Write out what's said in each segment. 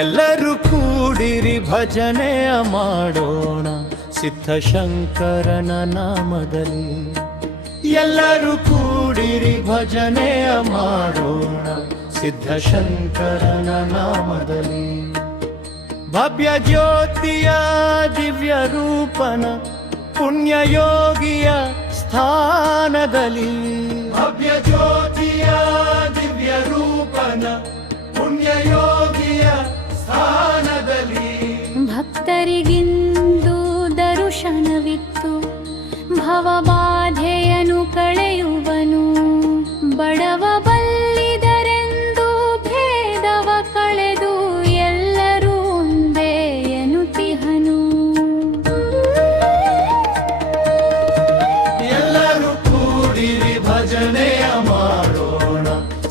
ಎಲ್ಲರೂ ಕೂಡಿರಿ ಭಜನೆಯ ಮಾಡೋಣ ಸಿದ್ಧಶಂಕರನ ನಾಮದಲ್ಲಿ. ಎಲ್ಲರೂ ಕೂಡಿರಿ ಭಜನೆಯ ಮಾಡೋಣ ಸಿದ್ಧಶಂಕರನ ನಾಮದಲ್ಲಿ. ಭವ್ಯ ಜ್ಯೋತಿಯ ದಿವ್ಯ ರೂಪನ ಪುಣ್ಯಯೋಗಿಯ ಸ್ಥಾನದಲ್ಲಿ. ಭವ್ಯ ಜ್ಯೋತಿಯ ದಿವ್ಯ ರೂಪನ ಪುಣ್ಯಯೋಗಿಯ ಸ್ಥಾನದಲ್ಲಿ. ಭಕ್ತರಿಗಿಂದು ದರ್ಶನವಿತ್ತು ಭವಬಾಧೆಯನು ಕಳೆಯುವನು. ಬಡವ ಬಲ್ಲಿದರೆಂದು ಭೇದವ ಕಳೆದು ಎಲ್ಲರೂ ಒಂದೇ ಎನ್ನುತ್ತಿಹನು. ಎಲ್ಲರೂ ಕೂಡಿರಿ ಭಜನೆಯ ಮಾಡೋಣ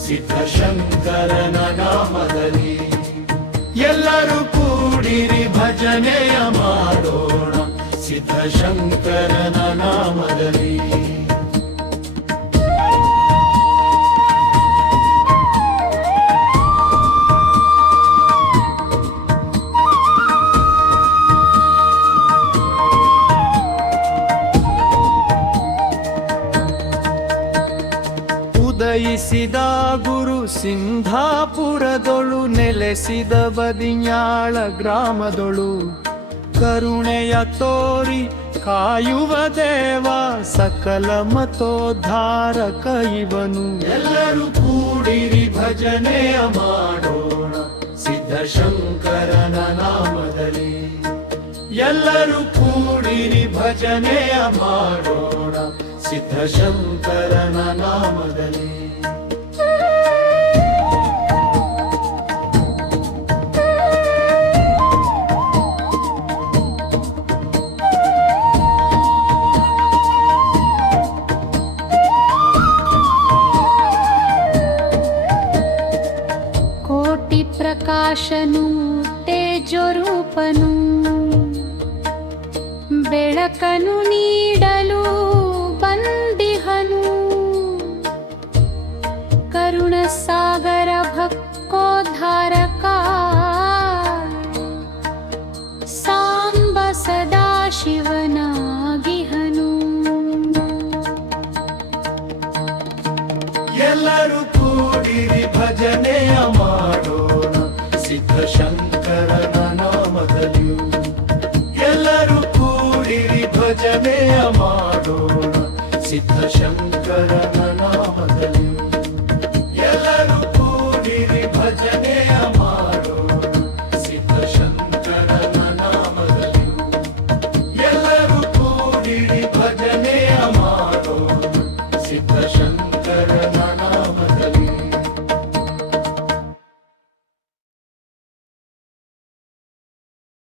ಸಿದ್ಧಶಂಕರನ ನಾಮದಲ್ಲಿ. ಎಲ್ಲರೂ ಕೂಡಿರಿ ಭಜನೆಯ ಮಾಡೋಣ ಸಿದ್ಧಶಂಕರನ ನಾಮದಲ್ಲಿ. ಉದಯಿಸಿದ ಗುರು ಸಿಂಧಾಪುರದೊಳು ನೆಲೆಸಿದ ಬದಿಯಾಳ ಗ್ರಾಮದೊಳು. ಕರುಣೆಯ ತೋರಿ ಕಾಯುವ ದೇವ ಸಕಲ ಮತೋದ್ಧಾರಕ ಇವನು. ಎಲ್ಲರೂ ಕೂಡಿರಿ ಭಜನೆಯ ಮಾಡೋಣ ಸಿದ್ಧಶಂಕರನ ನಾಮದಲ್ಲಿ. ಎಲ್ಲರೂ ಕೂಡಿರಿ ಭಜನೆಯ ಮಾಡೋಣ ಸಿದ್ಧಶಂಕರನ ನಾಮದಲ್ಲಿ. ಕೋಟಿ ಪ್ರಕಾಶನು ತೇಜೋರೂಪನು ಬೆಳಕನು ನೀಡಲು ಬಂದಿಹನು. ಕರುಣ ಸಾಗರ ಭಕ್ಕೋದ್ಧಾರಕ ಸಾಂಬ ಸದಾ ಶಿವನಾಗಿಹನು. ಎಲ್ಲರೂ ಕೂಡಿರಿ ಭಜನೆಯ ಮಾಡೋಣ ಸಿದ್ಧಶಂಕರನ ನಾಮದಲ್ಲಿ. ಎಲ್ಲರೂ ಕೂಡಿರಿ ಭಜನೆಯ ಮಾಡೋಣ ಸಿದ್ಧಶಂಕರನ